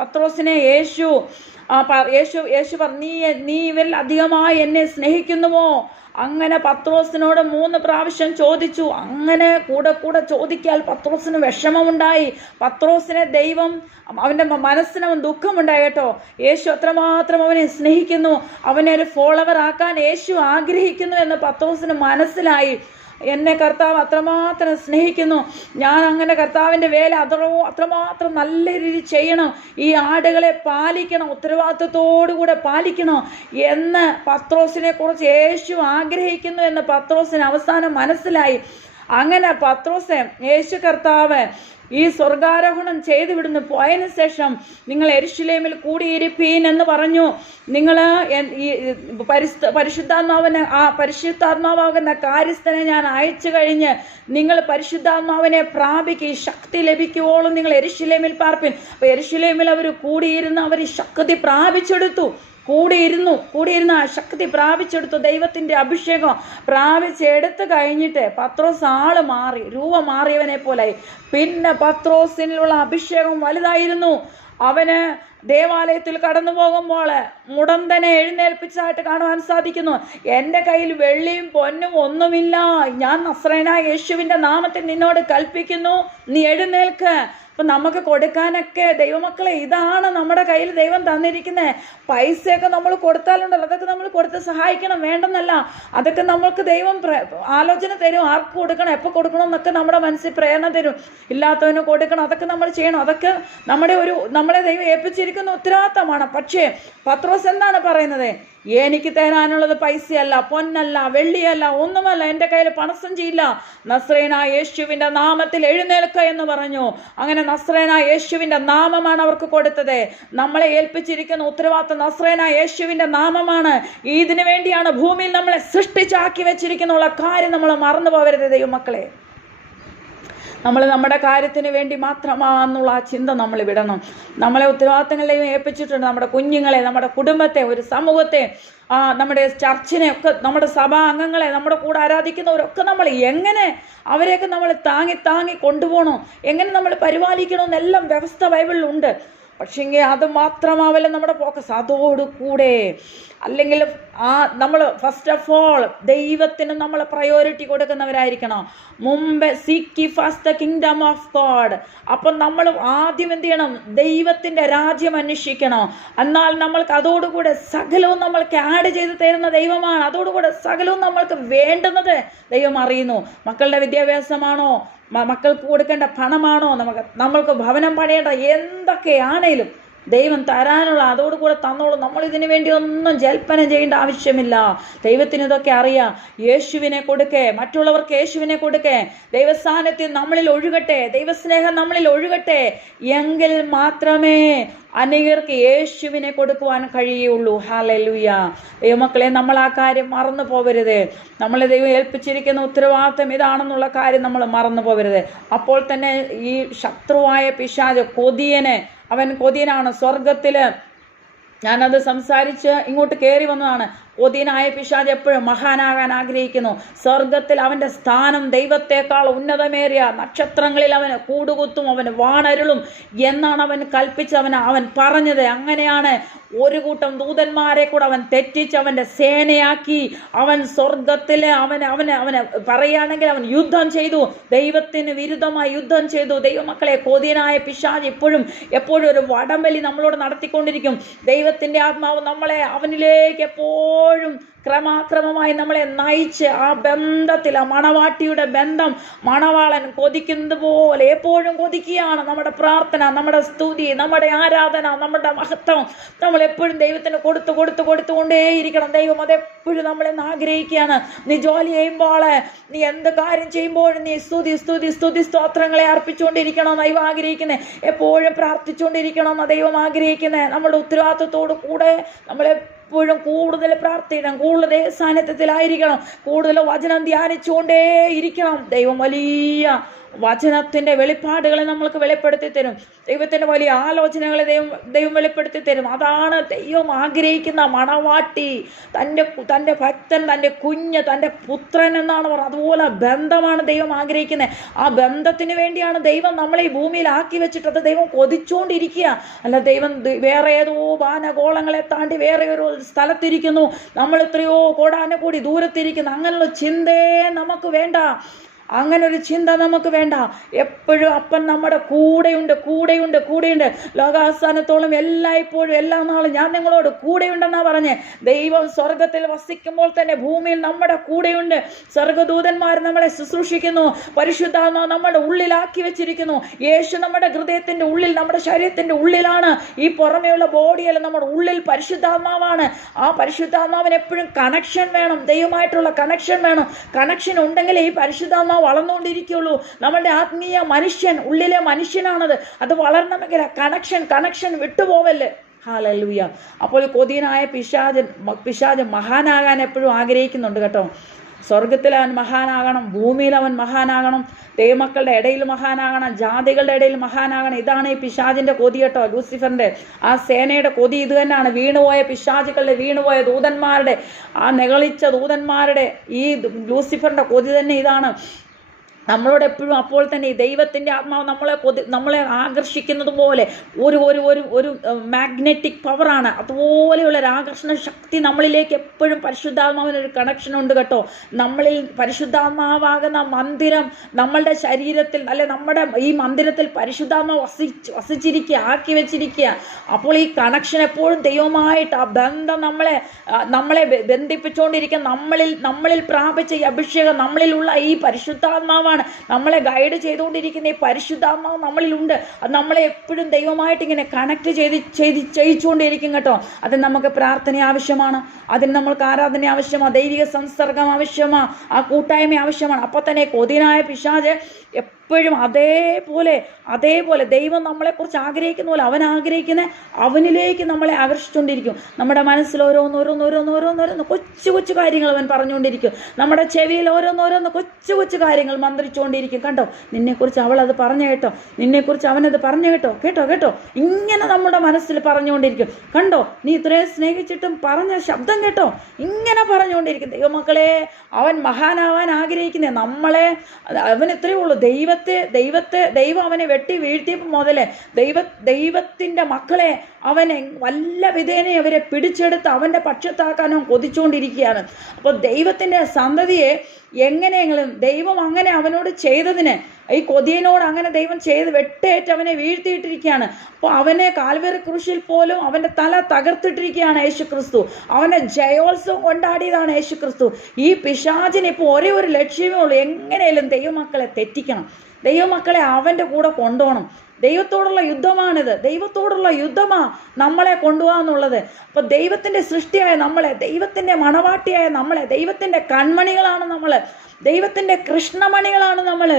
പത്രോസിനെ യേശു പറഞ്ഞു, നീ ഇവരിൽ അധികമായി എന്നെ സ്നേഹിക്കുന്നുവോ? അങ്ങനെ പത്രോസിനോട് 3 പ്രാവശ്യം ചോദിച്ചു. അങ്ങനെ കൂടെ ചോദിക്കാൽ പത്രോസിന് വിഷമമുണ്ടായി. പത്രോസിനെ ദൈവം, അവൻ്റെ മനസ്സിന് ദുഃഖമുണ്ടായി കേട്ടോ. യേശു അത്രമാത്രം അവനെ സ്നേഹിക്കുന്നു, അവനെ ഒരു ഫോളോവർ ആക്കാൻ യേശു ആഗ്രഹിക്കുന്നു എന്ന് പത്രോസിന് മനസ്സിലായി. എന്നെ കർത്താവ് അത്രമാത്രം സ്നേഹിക്കുന്നു, ഞാൻ അങ്ങനെ കർത്താവിൻ്റെ വേല അത്രമാത്രം നല്ല രീതിയിൽ ചെയ്യണം, ഈ ആടുകളെ പാലിക്കണം, ഉത്തരവാദിത്വത്തോടുകൂടെ പാലിക്കണം എന്ന് പത്രോസിനെ കുറിച്ച് യേശു ആഗ്രഹിക്കുന്നു എന്ന് പത്രോസിന് അവസാനം മനസ്സിലായി. അങ്ങനെ യേശു കർത്താവ് ഈ സ്വർഗാരോഹണം ചെയ്തു വിടുന്നു പോയതിനു ശേഷം നിങ്ങൾ യെരൂശലേമിൽ കൂടിയിരിപ്പീൻ എന്ന് പറഞ്ഞു. നിങ്ങൾ ഈ പരിശുദ്ധാത്മാവാകുന്ന കാര്യസ്ഥനെ ഞാൻ അയച്ചു കഴിഞ്ഞ് നിങ്ങൾ പരിശുദ്ധാത്മാവിനെ പ്രാപിക്കുക, ശക്തി ലഭിക്കുവോളും നിങ്ങൾ യെരൂശലേമിൽ പാർപ്പിൻ. അപ്പോൾ യെരൂശലേമിൽ അവർ കൂടിയിരുന്ന് അവർ ശക്തി പ്രാപിച്ചെടുത്തു. കൂടിയിരുന്ന ആ ശക്തി പ്രാപിച്ചെടുത്തു. ദൈവത്തിൻ്റെ അഭിഷേകം പ്രാപിച്ചെടുത്ത് കഴിഞ്ഞിട്ട് പത്രോസ് ആള് മാറി, രൂപം മാറിയവനെ പോലായി. പിന്നെ പത്രോസിനുള്ള അഭിഷേകം വലുതായിരുന്നു. അവന് ദേവാലയത്തിൽ കടന്നു പോകുമ്പോൾ മുടന്തനെ എഴുന്നേൽപ്പിച്ചതായിട്ട് കാണുവാൻ സാധിക്കുന്നു. എൻ്റെ കയ്യിൽ വെള്ളിയും പൊന്നും ഒന്നുമില്ല, ഞാൻ നസ്രയനായ യേശുവിൻ്റെ നാമത്തിൽ നിന്നോട് കൽപ്പിക്കുന്നു, നീ എഴുന്നേൽക്ക്. അപ്പം നമുക്ക് കൊടുക്കാനൊക്കെ ദൈവമക്കളെ ഇതാണ് നമ്മുടെ കയ്യിൽ ദൈവം തന്നിരിക്കുന്നത്. പൈസയൊക്കെ നമ്മൾ കൊടുത്താലുണ്ടല്ലോ, അതൊക്കെ നമ്മൾ കൊടുത്ത് സഹായിക്കണം, വേണ്ടെന്നല്ല. അതൊക്കെ നമ്മൾക്ക് ദൈവം ആലോചന തരും, ആർക്ക് കൊടുക്കണം, എപ്പോൾ കൊടുക്കണം എന്നൊക്കെ നമ്മുടെ മനസ്സിൽ പ്രേരണ തരും. ഇല്ലാത്തവന് കൊടുക്കണം, അതൊക്കെ നമ്മൾ ചെയ്യണം. അതൊക്കെ നമ്മളെ ദൈവം ഏൽപ്പിച്ചിരിക്കുന്ന ഉത്തരവാദിത്തമാണ്. പക്ഷേ പത്രോസ് എന്താണ് പറയുന്നത്? എനിക്ക് തരാനുള്ളത് പൈസയല്ല, പൊന്നല്ല, വെള്ളിയല്ല, ഒന്നുമല്ല, എൻ്റെ കയ്യിൽ പണസഞ്ചിയില്ല, നസ്രയനായ യേശുവിൻ്റെ നാമത്തിൽ എഴുന്നേൽക്കുക എന്ന് പറഞ്ഞു. അങ്ങനെ നസ്രയനായ യേശുവിൻ്റെ നാമമാണ് അവർക്ക് കൊടുത്തത്. നമ്മളെ ഏൽപ്പിച്ചിരിക്കുന്ന ഉത്തരവാദിത്തം നസ്രയനായ യേശുവിൻ്റെ നാമമാണ്. ഇതിനു വേണ്ടിയാണ് ഭൂമിയിൽ നമ്മളെ സൃഷ്ടിച്ചാക്കി വെച്ചിരിക്കുന്ന കാര്യം നമ്മൾ മറന്നു പോകരുത് ദൈവമക്കളെ. നമ്മൾ നമ്മുടെ കാര്യത്തിന് വേണ്ടി മാത്രമാണെന്നുള്ള ആ ചിന്ത നമ്മൾ വിടണം. നമ്മളെ ഉത്തരവാദിത്തങ്ങളെയും ഏൽപ്പിച്ചിട്ടുണ്ട്. നമ്മുടെ കുഞ്ഞുങ്ങളെ, നമ്മുടെ കുടുംബത്തെ, ഒരു സമൂഹത്തെ, നമ്മുടെ ചർച്ചിനെ ഒക്കെ, നമ്മുടെ സഭാ അംഗങ്ങളെ, നമ്മുടെ കൂടെ ആരാധിക്കുന്നവരൊക്കെ നമ്മൾ എങ്ങനെ അവരെയൊക്കെ നമ്മൾ താങ്ങി കൊണ്ടുപോകണം, എങ്ങനെ നമ്മൾ പരിപാലിക്കണമെന്നെല്ലാം വ്യവസ്ഥ ബൈബിളിലുണ്ട്. പക്ഷേങ്കിൽ അത് മാത്രമാവല്ല നമ്മുടെ ഫോക്കസ്. അതോടുകൂടെ അല്ലെങ്കിൽ നമ്മൾ ഫസ്റ്റ് ഓഫ് ഓൾ ദൈവത്തിന് നമ്മൾ പ്രയോറിറ്റി കൊടുക്കുന്നവരായിരിക്കണം. മുമ്പ് seek first the kingdom of God. അപ്പം നമ്മൾ ആദ്യം എന്ത് ചെയ്യണം? ദൈവത്തിൻ്റെ രാജ്യം അന്വേഷിക്കണം. എന്നാൽ നമ്മൾക്ക് അതോടുകൂടെ സകലവും നമ്മൾക്ക് ആഡ് ചെയ്ത് തരുന്ന ദൈവമാണ്. അതോടുകൂടെ സകലവും നമ്മൾക്ക് വേണ്ടുന്നത് ദൈവം അറിയുന്നു. മക്കളുടെ വിദ്യാഭ്യാസമാണോ, മക്കൾക്ക് കൊടുക്കേണ്ട പണമാണോ, നമ്മൾക്ക് ഭവനം പണിയേണ്ട എന്തൊക്കെയാണേലും ദൈവം തരാനുള്ള അതോടുകൂടെ തന്നോളൂ. നമ്മൾ ഇതിനു വേണ്ടി ഒന്നും ജൽപ്പന ചെയ്യേണ്ട ആവശ്യമില്ല. ദൈവത്തിന് ഇതൊക്കെ അറിയാം. യേശുവിനെ കൊടുക്കേ, മറ്റുള്ളവർക്ക് യേശുവിനെ കൊടുക്കേ, ദൈവസാന്നിധ്യം നമ്മളിൽ ഒഴുകട്ടെ, ദൈവസ്നേഹം നമ്മളിൽ ഒഴുകട്ടെ, എങ്കിൽ മാത്രമേ അനേകർക്ക് യേശുവിനെ കൊടുക്കുവാൻ കഴിയുള്ളൂ. ഹല്ലേലൂയ. ദൈവമക്കളെ, നമ്മൾ ആ കാര്യം മറന്നു പോകരുത്. നമ്മളെ ദൈവം ഏൽപ്പിച്ചിരിക്കുന്ന ഉത്തരവാദിത്വം ഇതാണെന്നുള്ള കാര്യം നമ്മൾ മറന്നു പോകരുത്. അപ്പോൾ തന്നെ ഈ ശത്രുവായ പിശാച് അവൻ കൊതിയനാണ്. സ്വർഗത്തില് ഞാനത് സംസാരിച്ച് ഇങ്ങോട്ട് കയറി വന്നതാണ്. കൊതിയനായ പിശാച് എപ്പോഴും മഹാനാകാൻ ആഗ്രഹിക്കുന്നു. സ്വർഗത്തിൽ അവൻ്റെ സ്ഥാനം ദൈവത്തെക്കാൾ ഉന്നതമേറിയ നക്ഷത്രങ്ങളിൽ അവന് കൂടുകുത്തും, അവന് വാണരുളും എന്നാണ് അവൻ കൽപ്പിച്ച് അവൻ പറഞ്ഞത്. അങ്ങനെയാണ് ഒരു കൂട്ടം ദൂതന്മാരെ കൂടെ അവൻ തെറ്റിച്ച് അവൻ്റെ സേനയാക്കി അവൻ സ്വർഗത്തിൽ അവന് പറയുകയാണെങ്കിൽ അവൻ യുദ്ധം ചെയ്തു, ദൈവത്തിന് വിരുദ്ധമായി യുദ്ധം ചെയ്തു. ദൈവമക്കളെ, കൊതിയനായ പിശാച് എപ്പോഴും ഒരു വടംവലി നമ്മളോട് നടത്തിക്കൊണ്ടിരിക്കും. ദൈവത്തിൻ്റെ ആത്മാവ് നമ്മളെ അവനിലേക്ക് എപ്പോഴും ക്രമാക്രമമായി നമ്മളെ നയിച്ച് ആ ബന്ധത്തിൽ, ആ മണവാട്ടിയുടെ ബന്ധം മണവാളൻ കൊതിക്കുന്നത് പോലെ എപ്പോഴും കൊതിക്കുകയാണ്. നമ്മുടെ പ്രാർത്ഥന, നമ്മുടെ സ്തുതി, നമ്മുടെ ആരാധന, നമ്മുടെ മഹത്വം നമ്മൾ എപ്പോഴും ദൈവത്തിന് കൊടുത്തുകൊണ്ടേയിരിക്കണം. ദൈവം അതെപ്പോഴും നമ്മളെ ആഗ്രഹിക്കുകയാണ്. നീ ജോലി ചെയ്യുമ്പോൾ, നീ എന്ത് കാര്യം ചെയ്യുമ്പോഴും നീ സ്തുതി സ്തോത്രങ്ങളെ അർപ്പിച്ചുകൊണ്ടിരിക്കണം ദൈവം ആഗ്രഹിക്കുന്നത്. എപ്പോഴും പ്രാർത്ഥിച്ചുകൊണ്ടിരിക്കണം ദൈവം ആഗ്രഹിക്കുന്നത്. നമ്മുടെ ഉത്തരവാദിത്വത്തോടു കൂടെ നമ്മളെപ്പോഴും കൂടുതൽ പ്രാർത്ഥിക്കണം, കൂടുതൽ സാന്നിധ്യത്തിലായിരിക്കണം, കൂടുതൽ വചനം ധ്യാനിച്ചുകൊണ്ടേ ഇരിക്കണം. ദൈവം വലിയ വചനത്തിൻ്റെ വെളിപ്പാടുകളെ നമ്മൾക്ക് വെളിപ്പെടുത്തി തരും. ദൈവത്തിൻ്റെ വലിയ ആലോചനകളെ ദൈവം വെളിപ്പെടുത്തി തരും. അതാണ് ദൈവം ആഗ്രഹിക്കുന്ന മണവാട്ടി, തൻ്റെ ഭക്തൻ, തൻ്റെ കുഞ്ഞ്, തൻ്റെ പുത്രൻ എന്നാണ് പറയുന്നത്. അതുപോലെ ബന്ധമാണ് ദൈവം ആഗ്രഹിക്കുന്നത്. ആ ബന്ധത്തിന് വേണ്ടിയാണ് ദൈവം നമ്മളെ ഈ ഭൂമിയിൽ ആക്കി വെച്ചിട്ടത് ദൈവം കൊതിച്ചുകൊണ്ടിരിക്കുക. അല്ല, ദൈവം വേറെ ഏതോ ബാനഗോളങ്ങളെ താണ്ടി വേറെ ഒരു സ്ഥലത്തിരിക്കുന്നു, നമ്മൾ എത്രയോ കോടാനുകൂടി ദൂരത്തിരിക്കുന്നു. അങ്ങനെയുള്ള ചിന്തയെ നമുക്ക് വേണ്ട. അങ്ങനെ ഒരു ചിന്ത നമുക്ക് വേണ്ട. എപ്പോഴും അപ്പൻ നമ്മുടെ കൂടെയുണ്ട്. ലോകാവസാനത്തോളം എല്ലായ്പ്പോഴും എല്ലാ നാളും ഞാൻ നിങ്ങളോട് കൂടെയുണ്ടെന്നാ പറഞ്ഞേ. ദൈവം സ്വർഗത്തിൽ വസിക്കുമ്പോൾ തന്നെ ഭൂമിയിൽ നമ്മുടെ കൂടെയുണ്ട്. സ്വർഗദൂതന്മാർ നമ്മളെ ശുശ്രൂഷിക്കുന്നു. പരിശുദ്ധാത്മാവ് നമ്മുടെ ഉള്ളിലാക്കി വെച്ചിരിക്കുന്നു. യേശു നമ്മുടെ ഹൃദയത്തിൻ്റെ ഉള്ളിൽ, നമ്മുടെ ശരീരത്തിൻ്റെ ഉള്ളിലാണ്. ഈ പുറമേയുള്ള ബോഡിയല്ല, നമ്മുടെ ഉള്ളിൽ പരിശുദ്ധാത്മാവാണ്. ആ പരിശുദ്ധാത്മാവിന് എപ്പോഴും കണക്ഷൻ വേണം, ദൈവമായിട്ടുള്ള കണക്ഷൻ വേണം. കണക്ഷൻ ഉണ്ടെങ്കിൽ ഈ പരിശുദ്ധാത്മാവ് വളർന്നുകൊണ്ടിരിക്കുള്ളൂ. നമ്മുടെ ആത്മീയ മനുഷ്യൻ, ഉള്ളിലെ മനുഷ്യനാണത്. അത് വളരണമെങ്കിൽ കണക്ഷൻ വിട്ടുപോവല്ലേ. ഹല്ലേലൂയ. അപ്പോൾ കൊതിയനായ പിശാച് മഹാനാകാൻ എപ്പോഴും ആഗ്രഹിക്കുന്നുണ്ട് കേട്ടോ. സ്വർഗത്തിൽ അവൻ മഹാനാകണം, ഭൂമിയിൽ അവൻ മഹാനാകണം, ദൈവമക്കളുടെ ഇടയിൽ മഹാനാകണം, ജാതികളുടെ ഇടയിൽ മഹാനാകണം. ഇതാണ് ഈ പിശാചിൻ്റെ കൊതി കേട്ടോ. ലൂസിഫറിൻ്റെ ആ സേനയുടെ കൊതി ഇത് തന്നെയാണ്. വീണുപോയ പിശാചുകളുടെ, വീണുപോയ ദൂതന്മാരുടെ, ആ നെകളിച്ച ദൂതന്മാരുടെ ഈ ലൂസിഫറിൻ്റെ കൊതി തന്നെ ഇതാണ്. നമ്മളോട് എപ്പോഴും അപ്പോൾ തന്നെ ഈ ദൈവത്തിൻ്റെ ആത്മാവ് നമ്മളെ ആകർഷിക്കുന്നത് പോലെ ഒരു മാഗ്നറ്റിക് പവറാണ്. അതുപോലെയുള്ള ഒരു ആകർഷണ ശക്തി നമ്മളിലേക്ക് എപ്പോഴും പരിശുദ്ധാത്മാവിനൊരു കണക്ഷൻ ഉണ്ട് കേട്ടോ. നമ്മളിൽ പരിശുദ്ധാത്മാവാകുന്ന മന്ദിരം നമ്മളുടെ ശരീരത്തിൽ, അല്ലെ നമ്മുടെ ഈ മന്ദിരത്തിൽ പരിശുദ്ധാത്മാവ് വസിച്ചിരിക്കുക, ആക്കി വെച്ചിരിക്കുക. അപ്പോൾ ഈ കണക്ഷൻ എപ്പോഴും ദൈവമായിട്ട് ആ ബന്ധം നമ്മളെ ബന്ധിപ്പിച്ചുകൊണ്ടിരിക്കുക. നമ്മളിൽ പ്രാപിച്ച ഈ അഭിഷേകം, നമ്മളിലുള്ള ഈ പരിശുദ്ധാത്മാവാണ് നമ്മളെ ഗൈഡ് ചെയ്തുകൊണ്ടിരിക്കുന്ന. ഈ പരിശുദ്ധാത്മാവ് നമ്മളിലുണ്ട്. അത് നമ്മളെ എപ്പോഴും ദൈവമായിട്ട് ഇങ്ങനെ കണക്ട് ചെയ്യിച്ചുകൊണ്ടിരിക്കും കേട്ടോ. അതിന് നമുക്ക് പ്രാർത്ഥന ആവശ്യമാണ്, അതിന് നമ്മൾക്ക് ആരാധന ആവശ്യമാണ്, ദൈവിക സംസർഗം ആവശ്യമാണ്, ആ കൂട്ടായ്മ ആവശ്യമാണ്. അപ്പോൾ തന്നെ കൊതിയനായ പിശാച് എപ്പോഴും അതേപോലെ ദൈവം നമ്മളെക്കുറിച്ച് ആഗ്രഹിക്കുന്ന പോലെ അവൻ ആഗ്രഹിക്കുന്ന അവനിലേക്ക് നമ്മളെ ആകർഷിച്ചുകൊണ്ടിരിക്കും. നമ്മുടെ മനസ്സിൽ ഓരോന്നോരോന്ന് കൊച്ചു കാര്യങ്ങൾ അവൻ പറഞ്ഞുകൊണ്ടിരിക്കും. നമ്മുടെ ചെവിയിൽ ഓരോന്നോരോന്ന് കൊച്ചു കാര്യങ്ങൾ മന്ത്രിച്ചുകൊണ്ടിരിക്കും. കണ്ടോ, നിന്നെക്കുറിച്ച് അവൾ അത് പറഞ്ഞു കേട്ടോ, നിന്നെക്കുറിച്ച് അവനത് പറഞ്ഞു കേട്ടോ. ഇങ്ങനെ നമ്മുടെ മനസ്സിൽ പറഞ്ഞുകൊണ്ടിരിക്കും. കണ്ടോ, നീ ഇത്രയും സ്നേഹിച്ചിട്ടും പറഞ്ഞ ശബ്ദം കേട്ടോ, ഇങ്ങനെ പറഞ്ഞുകൊണ്ടിരിക്കും. ദൈവമക്കളെ, അവൻ മഹാനാവാൻ ആഗ്രഹിക്കുന്നത് നമ്മളെ. അവൻ ഇത്രയേ ഉള്ളൂ. ദൈവം അവനെ വെട്ടി വീഴ്ത്തിയപ്പോൾ മുതലേ ദൈവത്തിൻ്റെ മക്കളെ അവനെ വല്ല വിധേനെ അവരെ പിടിച്ചെടുത്ത് അവൻ്റെ പക്ഷത്താക്കാനും കൊതിച്ചുകൊണ്ടിരിക്കുകയാണ്. അപ്പോൾ ദൈവത്തിൻ്റെ സന്തതിയെ എങ്ങനെയെങ്കിലും ദൈവം അങ്ങനെ അവനോട് ചെയ്തതിന്, ഈ കൊതിയനോട് അങ്ങനെ ദൈവം ചെയ്ത് വെട്ടേറ്റ് അവനെ വീഴ്ത്തിയിട്ടിരിക്കുകയാണ്. അപ്പോൾ അവനെ കാൽവരി ക്രൂശിൽ പോലും അവൻ്റെ തല തകർത്തിട്ടിരിക്കുകയാണ് യേശുക്രിസ്തു. അവനെ ജയോത്സവം കൊണ്ടാടിയതാണ് യേശുക്രിസ്തു. ഈ പിശാചിന് ഇപ്പോൾ ഒരേ ഒരു ലക്ഷ്യമേ ഉള്ളൂ, എങ്ങനെയും ദൈവമക്കളെ തെറ്റിക്കണം. ദൈവമക്കളെ അവൻ്റെ കൂടെ കൊണ്ടുപോകണം. ദൈവത്തോടുള്ള യുദ്ധമാണിത്. ദൈവത്തോടുള്ള യുദ്ധമാ നമ്മളെ കൊണ്ടുപോകാന്നുള്ളത്. അപ്പോൾ ദൈവത്തിൻ്റെ സൃഷ്ടിയായ നമ്മളെ, ദൈവത്തിൻ്റെ മണവാട്ടിയായ നമ്മളെ, ദൈവത്തിൻ്റെ കൺമണികളാണ് നമ്മൾ, ദൈവത്തിൻ്റെ കൃഷ്ണമണികളാണ് നമ്മൾ.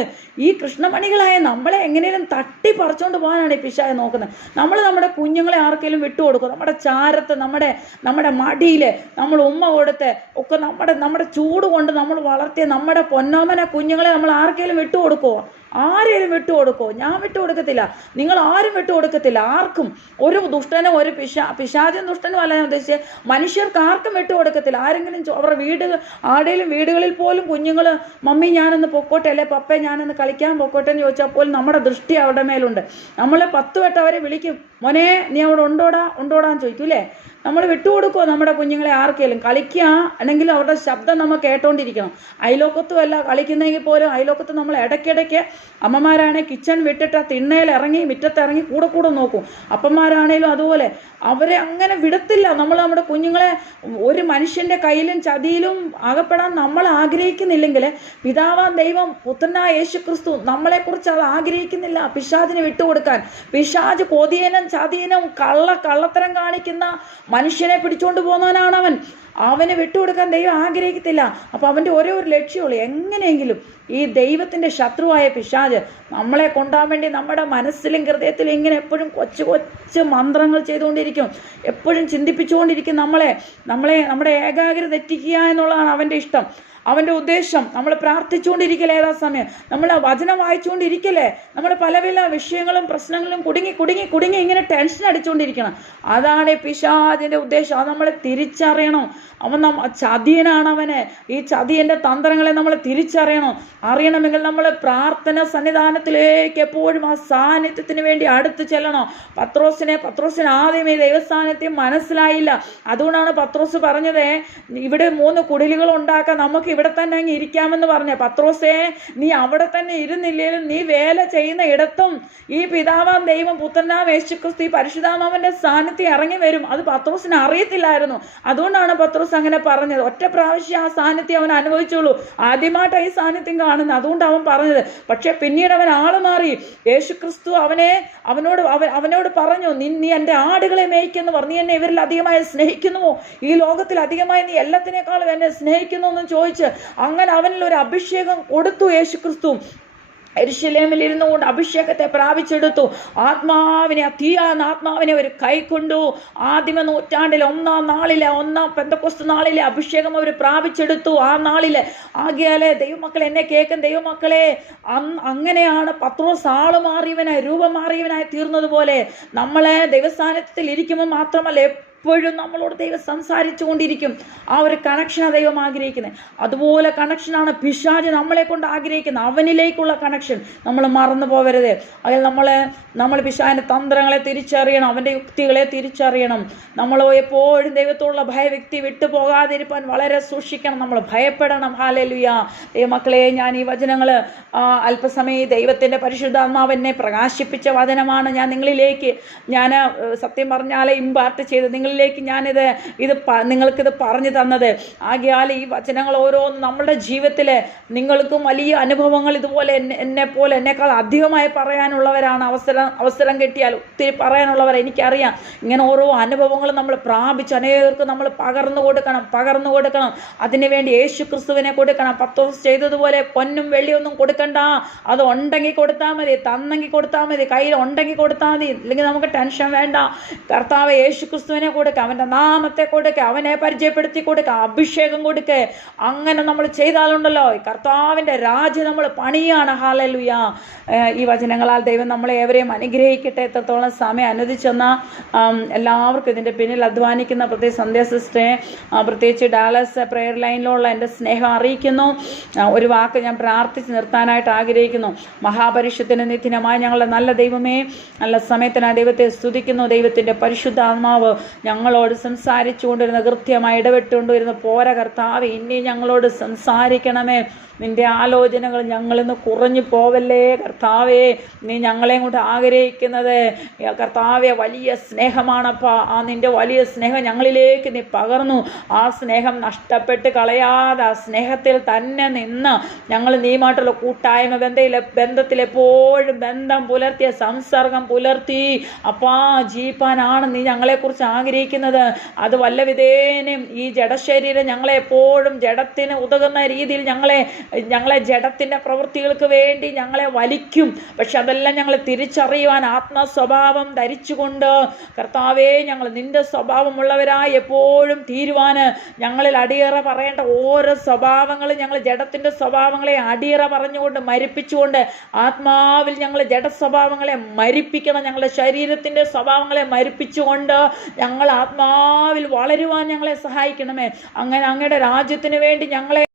ഈ കൃഷ്ണമണികളായ നമ്മളെ എങ്ങനെയും തട്ടി പറിച്ചുകൊണ്ട് പോകാനാണ് ഈ പിശാച് നോക്കുന്നത്. നമ്മൾ നമ്മുടെ കുഞ്ഞുങ്ങളെ ആർക്കെങ്കിലും വിട്ടുകൊടുക്കും. നമ്മുടെ ചാരത്ത്, നമ്മുടെ മടിയിൽ നമ്മൾ ഉമ്മ കൊടുത്ത് ഒക്കെ നമ്മുടെ ചൂട് കൊണ്ട് നമ്മൾ വളർത്തിയ നമ്മുടെ പൊന്നോമന കുഞ്ഞുങ്ങളെ നമ്മൾ ആർക്കെങ്കിലും വിട്ടുകൊടുക്കുമോ? ആരെയും വിട്ടുകൊടുക്കോ? ഞാൻ വിട്ടുകൊടുക്കത്തില്ല. നിങ്ങൾ ആരും വിട്ടുകൊടുക്കത്തില്ല. ആർക്കും, ഒരു ദുഷ്ടനും ഒരു പിശാചും ദുഷ്ടനും അല്ല ഞാൻ ഉദ്ദേശിച്ചത്, മനുഷ്യർക്ക് ആർക്കും വിട്ടുകൊടുക്കത്തില്ല. ആരെങ്കിലും അവരുടെ ആരുടെയും വീടുകളിൽ പോലും കുഞ്ഞുങ്ങൾ മമ്മി ഞാനൊന്ന് പൊക്കോട്ടെ, അല്ലെ പപ്പ ഞാനൊന്ന് കളിക്കാൻ പൊക്കോട്ടെ എന്ന് ചോദിച്ചാൽ പോലും നമ്മുടെ ദൃഷ്ടി അവരുടെ മേലുണ്ട്. നമ്മൾ 10 വട്ടം അവരെ വിളിക്കും, മോനെ നീ അവിടെ ഉണ്ടോടാന്ന് ചോദിക്കും അല്ലേ? നമ്മൾ വിട്ടുകൊടുക്കുമോ നമ്മുടെ കുഞ്ഞുങ്ങളെ ആർക്കെങ്കിലും? കളിക്കുക അല്ലെങ്കിൽ അവരുടെ ശബ്ദം നമ്മൾ കേട്ടോണ്ടിരിക്കണം. അയലോക്കത്തുമല്ല കളിക്കുന്നെങ്കിൽ പോലും അയലോക്കത്ത് നമ്മൾ ഇടയ്ക്കിടയ്ക്ക് അമ്മമാരാണെങ്കിൽ കിച്ചൺ വിട്ടിട്ട് ആ തിണ്ണയിൽ ഇറങ്ങി മുറ്റത്തിറങ്ങി കൂടെ നോക്കും. അപ്പന്മാരാണേലും അതുപോലെ അവരെ അങ്ങനെ വിടത്തില്ല. നമ്മൾ നമ്മുടെ കുഞ്ഞുങ്ങളെ ഒരു മനുഷ്യൻ്റെ കയ്യിലും ചതിയിലും അകപ്പെടാൻ നമ്മൾ ആഗ്രഹിക്കുന്നില്ലെങ്കിൽ പിതാവാൻ ദൈവം പുത്രനായ യേശുക്രിസ്തു നമ്മളെക്കുറിച്ച് അത് ആഗ്രഹിക്കുന്നില്ല പിശാചിന് വിട്ടുകൊടുക്കാൻ. പിശാച് കൊതിയനും ചതിയനും കള്ളത്തരം കാണിക്കുന്ന മനുഷ്യനെ പിടിച്ചുകൊണ്ട് പോകുന്നവനാണ് അവന് വിട്ടുകൊടുക്കാൻ ദൈവം ആഗ്രഹിക്കത്തില്ല. അപ്പോൾ അവൻ്റെ ഒരേ ഒരു ലക്ഷ്യമുള്ളൂ, എങ്ങനെയെങ്കിലും ഈ ദൈവത്തിൻ്റെ ശത്രുവായ പിശാച് നമ്മളെ കൊണ്ടാൻ വേണ്ടി നമ്മുടെ മനസ്സിലും ഹൃദയത്തിലും ഇങ്ങനെ എപ്പോഴും കൊച്ചു മന്ത്രങ്ങൾ ചെയ്തുകൊണ്ടിരിക്കും, എപ്പോഴും ചിന്തിപ്പിച്ചുകൊണ്ടിരിക്കും നമ്മളെ നമ്മുടെ ഏകാഗ്രത തെറ്റിക്കുക എന്നുള്ളതാണ് അവൻ്റെ ഇഷ്ടം, അവൻ്റെ ഉദ്ദേശം. നമ്മൾ പ്രാർത്ഥിച്ചുകൊണ്ടിരിക്കലേ ഏതാ സമയം, നമ്മൾ വചനം വായിച്ചുകൊണ്ടിരിക്കലേ, നമ്മൾ പല വിഷയങ്ങളും പ്രശ്നങ്ങളും കുടുങ്ങി ഇങ്ങനെ ടെൻഷൻ അടിച്ചുകൊണ്ടിരിക്കണം. അതാണ് പിശാചിൻ്റെ ഉദ്ദേശം. അത് നമ്മൾ തിരിച്ചറിയണം. അവൻ ചതിയനാണ്. ഈ ചതിയൻ്റെ തന്ത്രങ്ങളെ നമ്മൾ അറിയണമെങ്കിൽ നമ്മൾ പ്രാർത്ഥന സന്നിധാനത്തിലേക്ക് എപ്പോഴും ആ സാന്നിധ്യത്തിന് വേണ്ടി അടുത്ത് ചെല്ലണം. പത്രോസിന് ആദ്യമേ ദൈവസാന്നിധ്യം മനസ്സിലായില്ല. അതുകൊണ്ടാണ് പത്രോസ് പറഞ്ഞത്, ഇവിടെ 3 കുടിലുകൾ ഉണ്ടാക്കാൻ നമുക്ക് ഇവിടെ തന്നെ അങ്ങ് ഇരിക്കാമെന്ന് പറഞ്ഞ. പത്രോസേ, നീ അവിടെ തന്നെ ഇരുന്നില്ലേലും നീ വേല ചെയ്യുന്ന ഇടത്തും ഈ പിതാവാം ദൈവം പുത്രനാം യേശുക്രിസ്തു ഈ പരിശുദ്ധാത്മാവിന്റെ സാന്നിധ്യം ഇറങ്ങി വരും. അത് പത്രോസിന് അറിയത്തില്ലായിരുന്നു. അതുകൊണ്ടാണ് പത്രോസ് അങ്ങനെ പറഞ്ഞത്. ഒറ്റ പ്രാവശ്യം ആ സാന്നിധ്യം അവൻ അനുഭവിച്ചുള്ളൂ. ആദ്യമായിട്ടാണ് ഈ സാന്നിധ്യം കാണുന്നത്. അതുകൊണ്ട് അവൻ പറഞ്ഞത്. പക്ഷെ പിന്നീട് അവൻ ആള് മാറി. യേശുക്രിസ്തു അവനോട് പറഞ്ഞു, നീ എൻ്റെ ആടുകളെ മേയ്ക്കെന്ന് പറഞ്ഞു. നീ എന്നെ ഇവരിൽ അധികമായി സ്നേഹിക്കുന്നുവോ? ഈ ലോകത്തിൽ അധികമായി നീ എല്ലാത്തിനേക്കാളും എന്നെ സ്നേഹിക്കുന്നു എന്നും ചോദിച്ച് അങ്ങനെ അവനിൽ ഒരു അഭിഷേകം കൊടുത്തു യേശുക്രിസ്തു. യെരൂശലേമിൽ ഇരുന്നു കൊണ്ട് അഭിഷേകത്തെ പ്രാപിച്ചെടുത്തു. ആത്മാവിനെ ഒരു കൈക്കൊണ്ടു. ആദിമ നൂറ്റാണ്ടിലെ 1-ാം നാളിലെ 1-ാം പെന്തക്കോസ്ത് നാളിലെ അഭിഷേകം അവർ പ്രാപിച്ചെടുത്തു. ആ നാളിലെ ആകയാലെ ദൈവമക്കളെ, എന്നെ കേൾക്കും ദൈവമക്കളെ, അങ്ങനെയാണ് പത്രോസ് ആള് മാറിയവനായി രൂപം മാറിയവനായി തീർന്നതുപോലെ നമ്മളെ ദൈവസാന്നിധ്യത്തിൽ ഇരിക്കുമ്പോൾ മാത്രമല്ല എപ്പോഴും നമ്മളോട് ദൈവം സംസാരിച്ചു കൊണ്ടിരിക്കും. ആ ഒരു കണക്ഷനാണ് ദൈവം ആഗ്രഹിക്കുന്നത്. അതുപോലെ കണക്ഷനാണ് പിശാച് നമ്മളെ കൊണ്ട് ആഗ്രഹിക്കുന്നത്. അവനിലേക്കുള്ള കണക്ഷൻ നമ്മൾ മറന്നു പോകരുത്. അതിൽ നമ്മൾ പിശാചിൻ്റെ തന്ത്രങ്ങളെ തിരിച്ചറിയണം, അവൻ്റെ യുക്തികളെ തിരിച്ചറിയണം. നമ്മൾ എപ്പോഴും ദൈവത്തോടുള്ള ഭയഭക്തി വിട്ടു പോകാതിരിക്കാൻ വളരെ സൂക്ഷിക്കണം. നമ്മൾ ഭയപ്പെടണം. ഹല്ലേലൂയ. ദൈവമക്കളെ, ഞാൻ ഈ വചനങ്ങൾ അല്പസമയം ദൈവത്തിൻ്റെ പരിശുദ്ധാത്മാവിനെ പ്രകാശിപ്പിച്ച വചനമാണ് ഞാൻ നിങ്ങളിലേക്ക് സത്യം പറഞ്ഞാൽ ഇമ്പാർട്ട് ചെയ്ത് ഞാനിത് നിങ്ങൾക്കിത് പറഞ്ഞു തന്നത്. ആകയാൽ ഈ വചനങ്ങൾ ഓരോന്നും നമ്മുടെ ജീവിതത്തിൽ നിങ്ങൾക്കും വലിയ അനുഭവങ്ങൾ ഇതുപോലെ എന്നെക്കാൾ അധികമായി പറയാനുള്ളവരാണ്. അവസരം കിട്ടിയാൽ ഒത്തിരി പറയാനുള്ളവർ എനിക്കറിയാം. ഇങ്ങനെ ഓരോ അനുഭവങ്ങളും നമ്മൾ പ്രാപിച്ച് അനേകർക്ക് നമ്മൾ പകർന്നു കൊടുക്കണം. അതിനുവേണ്ടി യേശു ക്രിസ്തുവിനെ കൊടുക്കണം. പത്രോസ് ചെയ്തതുപോലെ പൊന്നും വെള്ളിയൊന്നും കൊടുക്കണ്ട. അത് ഉണ്ടെങ്കിൽ കൊടുത്താൽ മതി, തന്നെങ്കിൽ കൊടുത്താൽ മതി, കയ്യിൽ ഉണ്ടെങ്കിൽ കൊടുത്താൽ മതി. ഇല്ലെങ്കിൽ നമുക്ക് ടെൻഷൻ വേണ്ട. കർത്താവ് യേശു ക്രിസ്തുവിനെ കൊടുക്കുക, അവൻ്റെ നാമത്തെ കൊടുക്കുക, അവനെ പരിചയപ്പെടുത്തി കൊടുക്കുക, അഭിഷേകം കൊടുക്കുക. അങ്ങനെ നമ്മൾ ചെയ്താലുണ്ടല്ലോ കർത്താവിൻ്റെ രാജ്യം നമ്മൾ പണിയാണ്. ഹല്ലേലൂയ. ഈ വചനങ്ങളാൽ ദൈവം നമ്മളെ ഏവരെയും അനുഗ്രഹിക്കട്ടെ. എത്രത്തോളം സമയം അനുവദിച്ചെന്ന എല്ലാവർക്കും ഇതിൻ്റെ പിന്നിൽ അധ്വാനിക്കുന്ന പ്രത്യേകിച്ച് സന്ധ്യ സിസ്റ്ററെ, പ്രത്യേകിച്ച് ഡാലസ് പ്രെയർ ലൈനിലുള്ള എൻ്റെ സ്നേഹം അറിയിക്കുന്നു. ഒരു വാക്ക് ഞാൻ പ്രാർത്ഥിച്ച് നിർത്താനായിട്ട് ആഗ്രഹിക്കുന്നു. മഹാപരിശുദ്ധന് നിത്യമായ ഞങ്ങളുടെ നല്ല ദൈവമേ, നല്ല സമയത്തിനായി ദൈവത്തെ സ്തുതിക്കുന്നു. ദൈവത്തിൻ്റെ പരിശുദ്ധ ആത്മാവ് ഞങ്ങളോട് സംസാരിച്ചുകൊണ്ടിരുന്ന, കൃത്യമായി ഇടപെട്ടുകൊണ്ടിരുന്ന പോര കർത്താവെ, ഇനി ഞങ്ങളോട് സംസാരിക്കണമേ. നിന്റെ ആലോചനകൾ ഞങ്ങളിൽ നിന്ന് കുറഞ്ഞു പോവല്ലേ കർത്താവേ. നീ ഞങ്ങളെയും കൊണ്ട് ആഗ്രഹിക്കുന്നത് കർത്താവെ വലിയ സ്നേഹമാണപ്പാ. ആ നിന്റെ വലിയ സ്നേഹം ഞങ്ങളിലേക്ക് നീ പകർന്നു. ആ സ്നേഹം നഷ്ടപ്പെട്ട് കളയാതെ ആ സ്നേഹത്തിൽ തന്നെ നിന്ന് ഞങ്ങൾ നീയുമായിട്ടുള്ള കൂട്ടായ്മ ബന്ധത്തിൽ എപ്പോഴും ബന്ധം പുലർത്തിയ, സംസർഗം പുലർത്തി അപ്പാ ജീവിപ്പാനാണ് നീ ഞങ്ങളെക്കുറിച്ച് ആഗ്രഹിക്കുന്നത്. അത് വല്ല വിധേനയും ഈ ജഡശരീരം ഞങ്ങളെ എപ്പോഴും ജഡത്തിന് ഉതകുന്ന രീതിയിൽ ഞങ്ങളെ ജഡത്തിൻ്റെ പ്രവൃത്തികൾക്ക് വേണ്ടി ഞങ്ങളെ വലിക്കും. പക്ഷെ അതെല്ലാം ഞങ്ങൾ തിരിച്ചറിയുവാൻ ആത്മസ്വഭാവം ധരിച്ചുകൊണ്ട് കർത്താവേ, ഞങ്ങൾ നിന്റെ സ്വഭാവമുള്ളവരായി എപ്പോഴും തീരുവാന് ഞങ്ങളിൽ അടിയറ പറയേണ്ട ഓരോ സ്വഭാവങ്ങളും, ഞങ്ങൾ ജഡത്തിൻ്റെ സ്വഭാവങ്ങളെ അടിയറ പറഞ്ഞുകൊണ്ട് മരിപ്പിച്ചുകൊണ്ട് ആത്മാവിൽ ഞങ്ങൾ ജഡ സ്വഭാവങ്ങളെ മരിപ്പിക്കണം. ഞങ്ങളുടെ ശരീരത്തിൻ്റെ സ്വഭാവങ്ങളെ മരിപ്പിച്ചുകൊണ്ട് ഞങ്ങൾ ആത്മാവിൽ വളരുവാൻ ഞങ്ങളെ സഹായിക്കണമേ. അങ്ങനെ അങ്ങയുടെ രാജ്യത്തിന് വേണ്ടി ഞങ്ങളെ